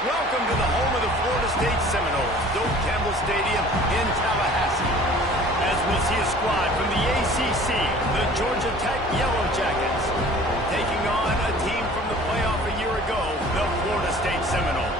Welcome to the home of the Florida State Seminoles, Doak Campbell Stadium in Tallahassee. As we'll see a squad from the ACC, the Georgia Tech Yellow Jackets, taking on a team from the playoff a year ago, the Florida State Seminoles.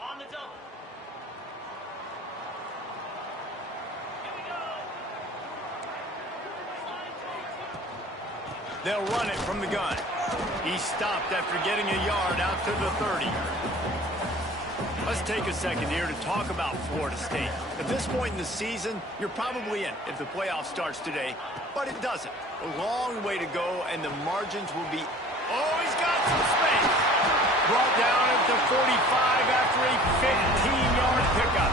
On the double. Here we go. They'll run it from the gun. He stopped after getting a yard out to the 30. Let's take a second here to talk about Florida State. At this point in the season, you're probably in if the playoff starts today, but it doesn't. A long way to go, and the margins will be... Oh, he's got some space. Brought down at the 45 after a 15-yard pickup.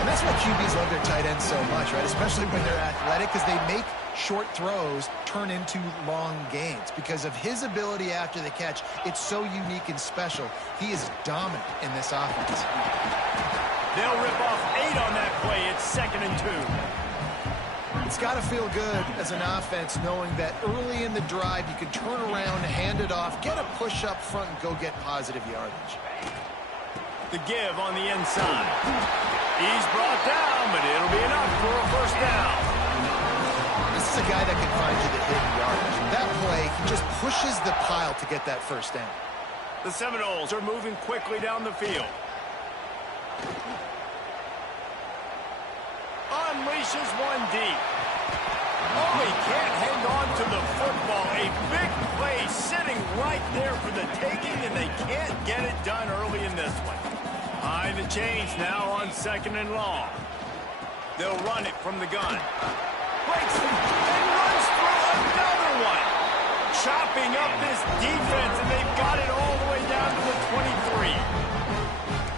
And that's why QBs love their tight ends so much, right? Especially when they're athletic, because they make short throws turn into long gains. Because of his ability after the catch, it's so unique and special. He is dominant in this offense. They'll rip off 8 on that play. It's 2nd and 2. It's got to feel good as an offense knowing that early in the drive you can turn around, hand it off, get a push up front, and go get positive yardage. The give on the inside. He's brought down, but it'll be enough for a first down. This is a guy that can find you the hidden yardage. That play, he just pushes the pile to get that first down. The Seminoles are moving quickly down the field. Unleashes one deep. Oh, he can't hang on to the football. A big play sitting right there for the taking, and they can't get it done early in this one. Behind the chains now on 2nd and long. They'll run it from the gun. Breaks it and runs through another one. Chopping up this defense, and they've got it all the way down to the 23.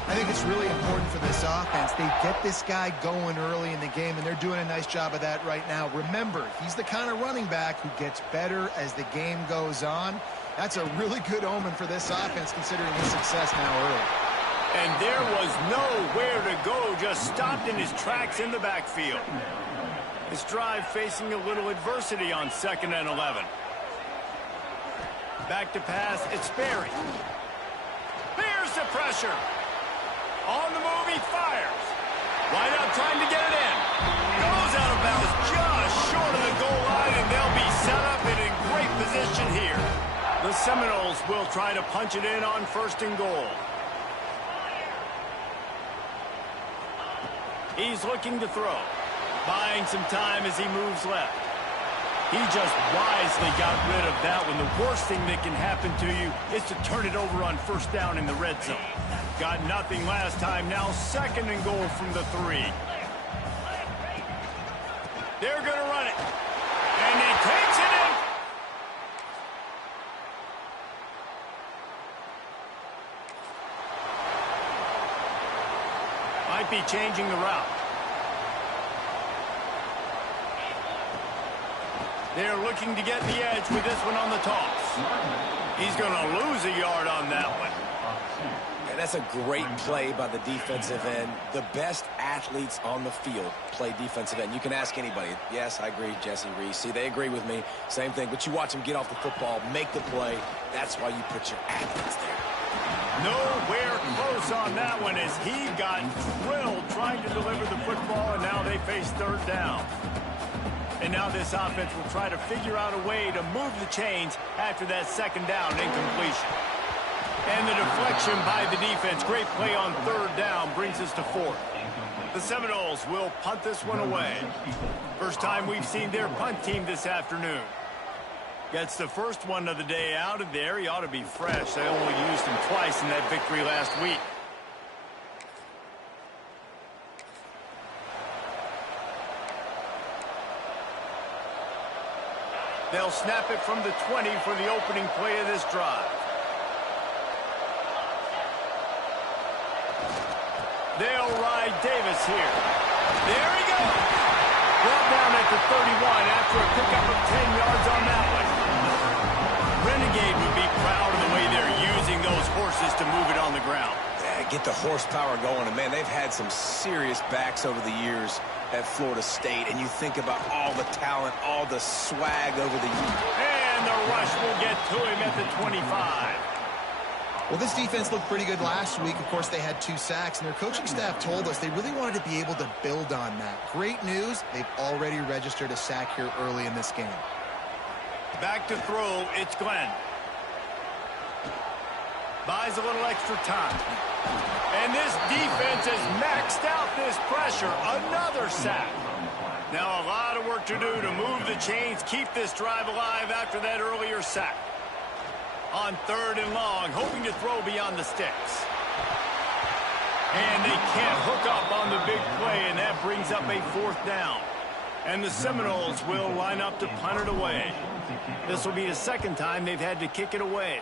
I think think it's really important for this offense. They get this guy going early in the game, and they're doing a nice job of that right now. Remember, he's the kind of running back who gets better as the game goes on. That's a really good omen for this offense, considering his success now early. And there was nowhere to go, just stopped in his tracks in the backfield. This drive facing a little adversity on 2nd and 11. Back to pass, it's Berry. There's the pressure. On the move, he fires. Wide out trying to get it in. Goes out of bounds just short of the goal line, and they'll be set up and in great position here. The Seminoles will try to punch it in on 1st and goal. He's looking to throw. Buying some time as he moves left. He just wisely got rid of that one. The worst thing that can happen to you is to turn it over on 1st down in the red zone. Got nothing last time. Now 2nd and goal from the 3. They're going to run it. And he takes it in. Might be changing the route. They're looking to get the edge with this one on the toss. He's going to lose a yard on that one. And that's a great play by the defensive end. The best athletes on the field play defensive end. You can ask anybody. Yes, I agree, Jesse Reese. See, they agree with me. Same thing. But you watch them get off the football, make the play. That's why you put your athletes there. Nowhere close on that one as he got drilled trying to deliver the football, and now they face 3rd down. And now this offense will try to figure out a way to move the chains after that 2nd down incompletion. And the deflection by the defense, great play on 3rd down, brings us to 4th. The Seminoles will punt this one away. First time we've seen their punt team this afternoon. Gets the first one of the day out of there. He ought to be fresh. They only used him twice in that victory last week. They'll snap it from the 20 for the opening play of this drive. They'll ride Davis here. There he goes. Brought down at the 31 after a pickup of 10 yards on that one. Renegade would be proud of the way they're using those horses to move it on the ground. Yeah, get the horsepower going. And, man, they've had some serious backs over the years at Florida State, and you think about all the talent, all the swag over the years. And the rush will get to him at the 25. Well, this defense looked pretty good last week. Of course, they had 2 sacks, and their coaching staff told us they really wanted to be able to build on that. Great news, they've already registered a sack here early in this game. Back to throw, it's Glenn. Buys a little extra time. And this defense has maxed out this pressure. Another sack. Now a lot of work to do to move the chains, keep this drive alive after that earlier sack. On 3rd and long, hoping to throw beyond the sticks. And they can't hook up on the big play, and that brings up a 4th down. And the Seminoles will line up to punt it away. This will be the 2nd time they've had to kick it away.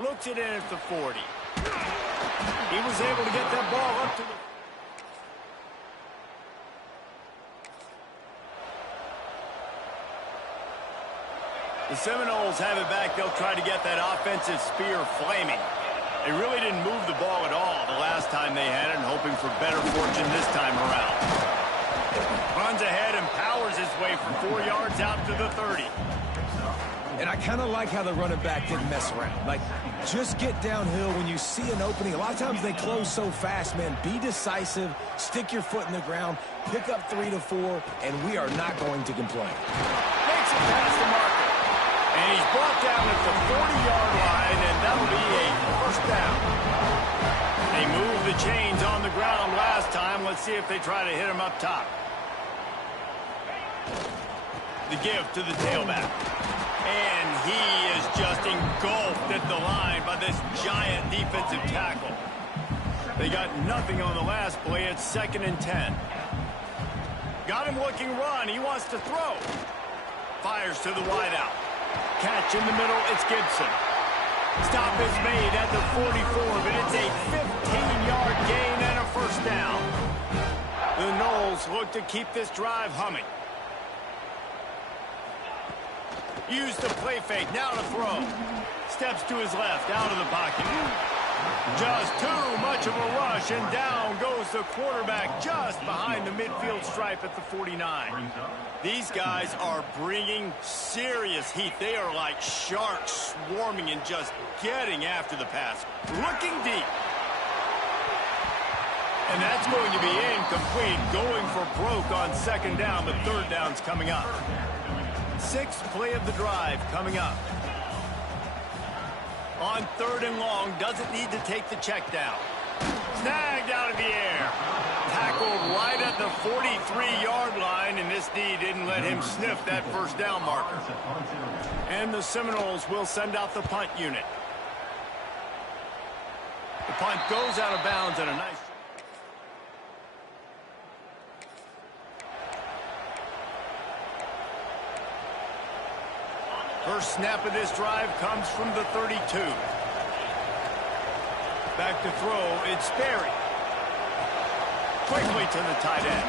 Looks it in at the 40. He was able to get that ball up to the... The Seminoles have it back. They'll try to get that offensive spear flaming. They really didn't move the ball at all the last time they had it, and hoping for better fortune this time around. Runs ahead and powers his way for 4 yards out to the 30. And I kind of like how the running back didn't mess around. Like, just get downhill when you see an opening. A lot of times they close so fast, man. Be decisive, stick your foot in the ground, pick up 3 to 4, and we are not going to complain. Makes it past the marker. And he's brought down at the 40-yard line, and that'll be a 1st down. They moved the chains on the ground last time. Let's see if they try to hit him up top. The give to the tailback. And he is just engulfed at the line by this giant defensive tackle. They got nothing on the last play. It's 2nd and 10. Got him looking run. He wants to throw. Fires to the wideout. Catch in the middle. It's Gibson. Stop is made at the 44, but it's a 15-yard gain and a first down. The Noles look to keep this drive humming. Use the play fake, now to throw. Steps to his left, out of the pocket. Just too much of a rush, and down goes the quarterback just behind the midfield stripe at the 49. These guys are bringing serious heat. They are like sharks swarming and just getting after the pass. Looking deep. And that's going to be incomplete, going for broke on second down, but third down's coming up. Sixth play of the drive coming up. On third and long, doesn't need to take the check down. Snagged out of the air. Tackled right at the 43-yard line, and this D didn't let him sniff that first down marker. And the Seminoles will send out the punt unit. The punt goes out of bounds at a nice... First snap of this drive comes from the 32. Back to throw, it's Sperry. Quickly to the tight end.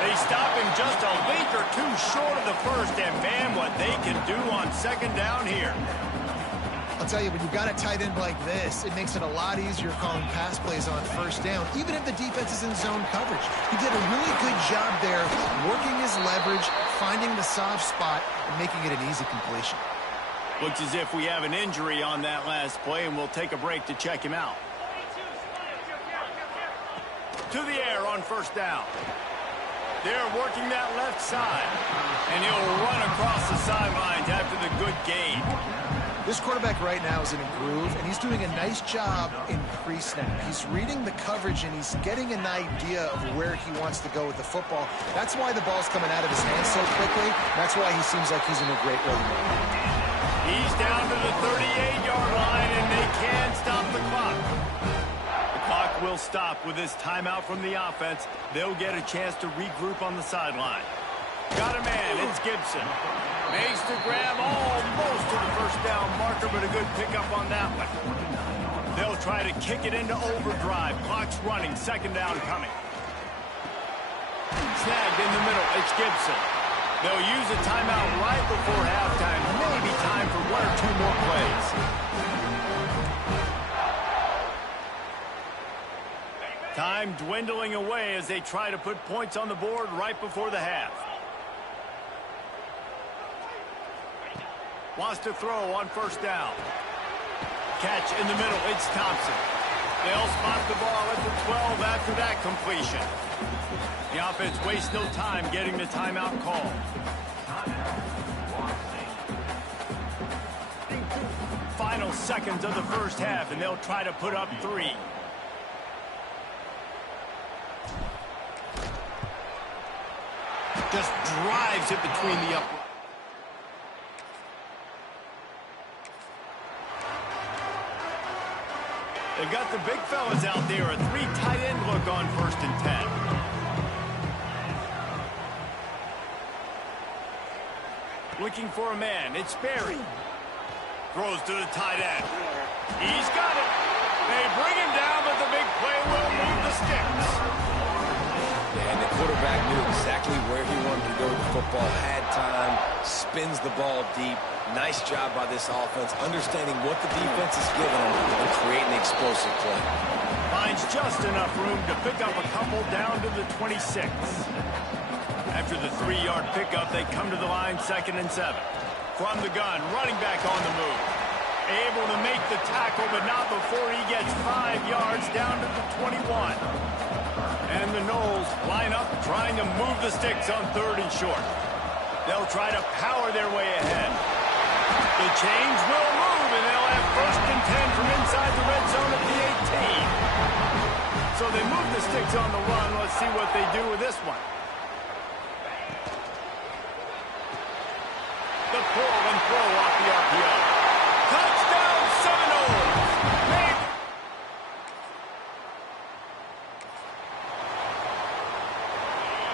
They stop him just a link or two short of the first, and man, what they can do on second down here. I'll tell you, when you've got a tight end like this, it makes it a lot easier calling pass plays on first down, even if the defense is in zone coverage. He did a really good job there, working his leverage, finding the soft spot, and making it an easy completion. Looks as if we have an injury on that last play, and we'll take a break to check him out. To the air on first down. They're working that left side, and he'll run across the sidelines after the good gain. This quarterback right now is in a groove, and he's doing a nice job in pre-snap. He's reading the coverage, and he's getting an idea of where he wants to go with the football. That's why the ball's coming out of his hands so quickly. That's why he seems like he's in a great way. He's down to the 38-yard line, and they can't stop the clock. The clock will stop with this timeout from the offense. They'll get a chance to regroup on the sideline. Got a man, it's Gibson. Makes the grab almost to the first down marker, but a good pickup on that one. They'll try to kick it into overdrive. Clock's running, second down coming. Snagged in the middle, it's Gibson. They'll use a timeout right before halftime. Maybe time for one or two more plays. Time dwindling away as they try to put points on the board right before the half. Wants to throw on first down. Catch in the middle, it's Thompson. They'll spot the ball at the 12 after that completion. The offense wastes no time getting the timeout call. Final seconds of the first half, and they'll try to put up 3. Just drives it between the uprights. They've got the big fellas out there, a 3 tight end look on first and 10. Looking for a man, it's Sperry. Throws to the tight end. He's got it. They bring him down, but the big play will move the sticks. And the quarterback knew exactly where he wanted to go with the football, had time, spins the ball deep. Nice job by this offense, understanding what the defense is giving them and creating explosive play. Finds just enough room to pick up a couple down to the 26. After the 3-yard pickup, they come to the line, 2nd and 7. From the gun, running back on the move. Able to make the tackle, but not before he gets 5 yards down to the 21. And the Noles line up, trying to move the sticks on 3rd and short. They'll try to power their way ahead. The change will move, and they'll have 1st and 10 from inside the red zone at the 18. So they move the sticks on the run. Let's see what they do with this one. The pull and throw off the RPO. Touchdown, Seminoles!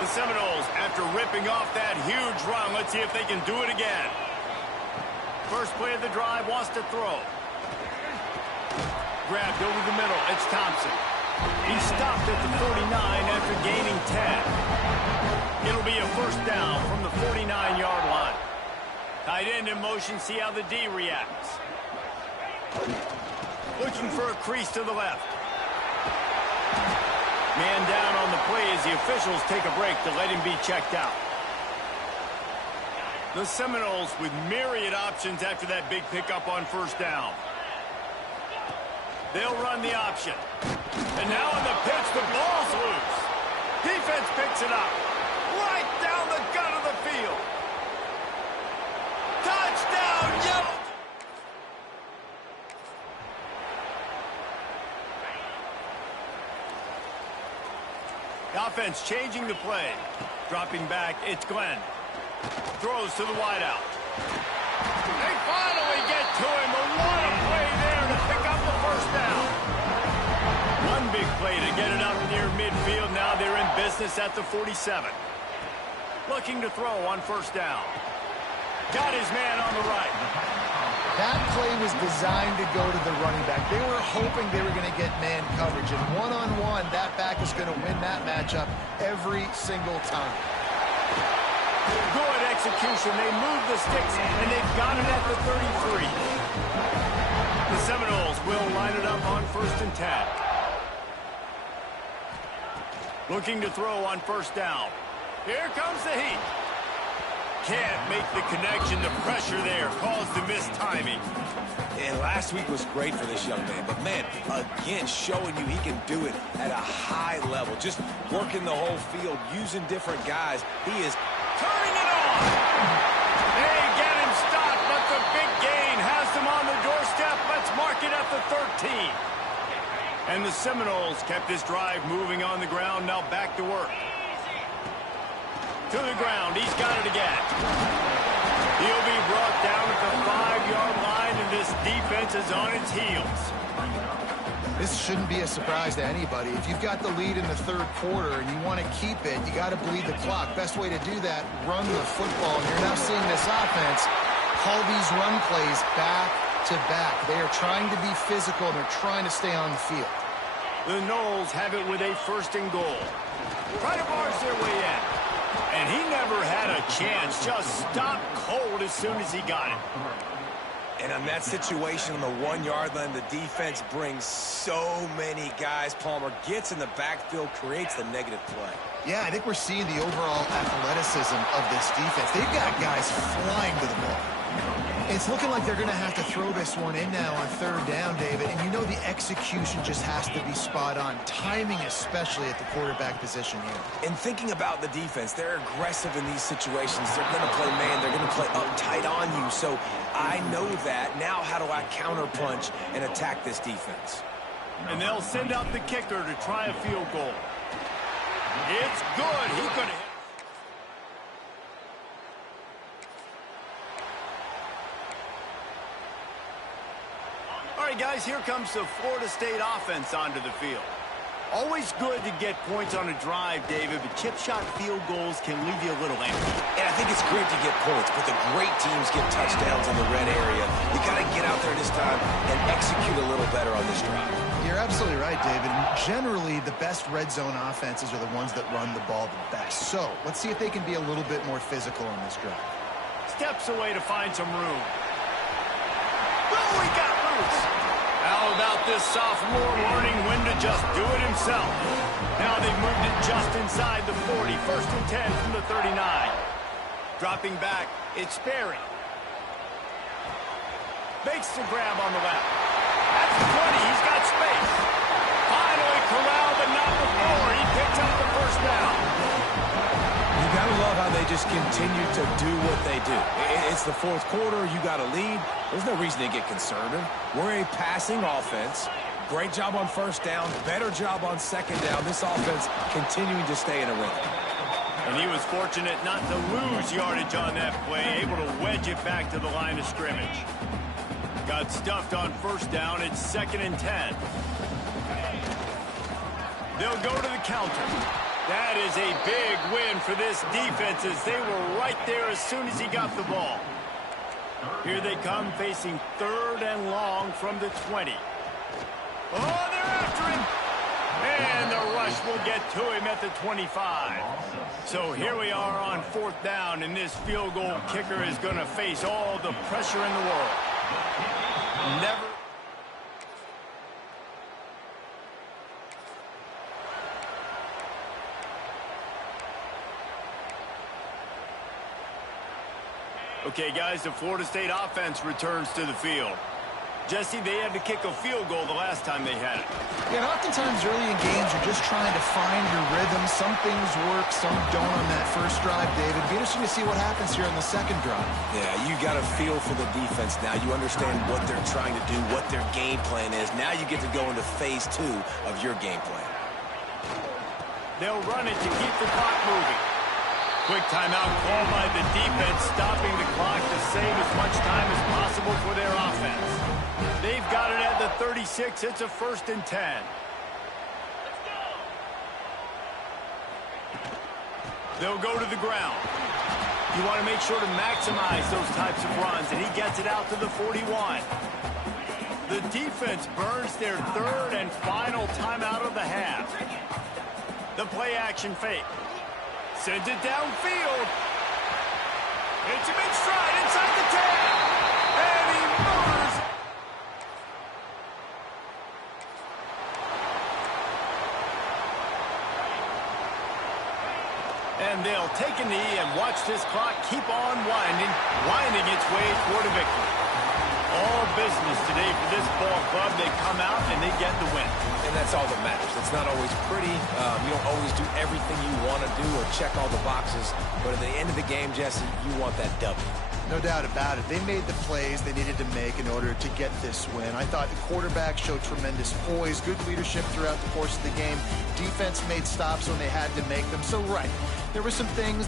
The Seminoles, after ripping off that huge run, let's see if they can do it again. First play of the drive, wants to throw. grabbed over the middle. It's Thompson. He stopped at the 49 after gaining 10. It'll be a first down from the 49-yard line. Tight end in motion, see how the D reacts. Looking for a crease to the left. Man down on the play as the officials take a break to let him be checked out. The Seminoles with myriad options after that big pickup on first down. They'll run the option. And now on the pitch, the ball's loose. Defense picks it up. Right down the gut of the field. Touchdown, Yellow! The offense changing the play. Dropping back, it's Glenn. Throws to the wideout. They finally get to him. But what a play there to pick up the first down. One big play to get it up near midfield. Now they're in business at the 47. Looking to throw on first down. Got his man on the right. That play was designed to go to the running back. They were hoping they were going to get man coverage. And one-on-one, that back is going to win that matchup every single time. Good execution. They move the sticks, and they've got it at the 33. The Seminoles will line it up on 1st and 10. Looking to throw on first down. Here comes the heat. Can't make the connection. The pressure there caused the missed timing. And last week was great for this young man. But, man, again, showing you he can do it at a high level. Just working the whole field, using different guys. He is turning it on. They get him stopped, but the big gain has them on the doorstep. Let's mark it at the 13. And the Seminoles kept this drive moving on the ground. Now back to work. To the ground. He's got it again. He'll be brought down at the 5-yard line, and this defense is on its heels. This shouldn't be a surprise to anybody. If you've got the lead in the third quarter and you want to keep it, you got to bleed the clock. Best way to do that, run the football. And you're now seeing this offense call these run plays back to back. They are trying to be physical, and they're trying to stay on the field. The Noles have it with a 1st and goal. Try to barge their way in. And he never had a chance. Just stopped cold as soon as he got it. And on that situation on the 1-yard line, the defense brings so many guys. Palmer gets in the backfield, creates the negative play. Yeah, I think we're seeing the overall athleticism of this defense. They've got guys flying to the ball. It's looking like they're going to have to throw this one in now on 3rd down, David. And you know the execution just has to be spot on. Timing especially at the quarterback position here. And thinking about the defense, they're aggressive in these situations. They're going to play man. They're going to play uptight on you. So I know that. Now how do I counterpunch and attack this defense? And they'll send out the kicker to try a field goal. It's good. He could have hit. All right, guys, here comes the Florida State offense onto the field. Always good to get points on a drive, David, but chip shot field goals can leave you a little empty. And I think it's great to get points, but the great teams get touchdowns in the red area. You got to get out there this time and execute a little better on this drive. You're absolutely right, David. Generally, the best red zone offenses are the ones that run the ball the best. So let's see if they can be a little bit more physical on this drive. Steps away to find some room. Oh, he got loose. How about this sophomore learning when to just do it himself? Now they've moved it just inside the 40. 1st and 10 from the 39. Dropping back, it's Sperry. Makes the grab on the left. That's the 20. He's got space. Finally corralled, but not before. He picks up the first down. You got to love how they just continue to do what they do. It's the 4th quarter. You got a lead. There's no reason to get conservative. We're a passing offense. Great job on first down. Better job on second down. This offense continuing to stay in a rhythm. And he was fortunate not to lose yardage on that play, able to wedge it back to the line of scrimmage. Got stuffed on first down. It's 2nd and 10. They'll go to the counter. That is a big win for this defense as they were right there as soon as he got the ball. Here they come facing 3rd and long from the 20. will get to him at the 25. So here we are on 4th down, and this field goal kicker is going to face all the pressure in the world. Never. Okay, guys, the Florida State offense returns to the field. Jesse, they had to kick a field goal the last time they had it. Yeah, and oftentimes early in games, you're just trying to find your rhythm. Some things work, some don't on that first drive, David. It'd be interesting to see what happens here on the second drive. Yeah, you got a feel for the defense now. You understand what they're trying to do, what their game plan is. Now you get to go into phase 2 of your game plan. They'll run it to keep the clock moving. Quick timeout called by the defense, stopping the clock to save as much time as possible for their offense. They've got it at the 36. It's a 1st and 10. Let's go. They'll go to the ground. You want to make sure to maximize those types of runs, and he gets it out to the 41. The defense burns their 3rd and final timeout of the half. The play action fake. Sends it downfield. It's a big stride inside the 10. And he murders. And they'll take a knee and watch this clock keep on winding its way toward a victory. All business today for this ball club. They come out and they get the win. And that's all that matters. It's not always pretty. You don't always do everything you want to do or check all the boxes. But at the end of the game, Jesse, you want that W. No doubt about it. They made the plays they needed to make in order to get this win. I thought the quarterback showed tremendous poise, good leadership throughout the course of the game. Defense made stops when they had to make them. So, right, there were some things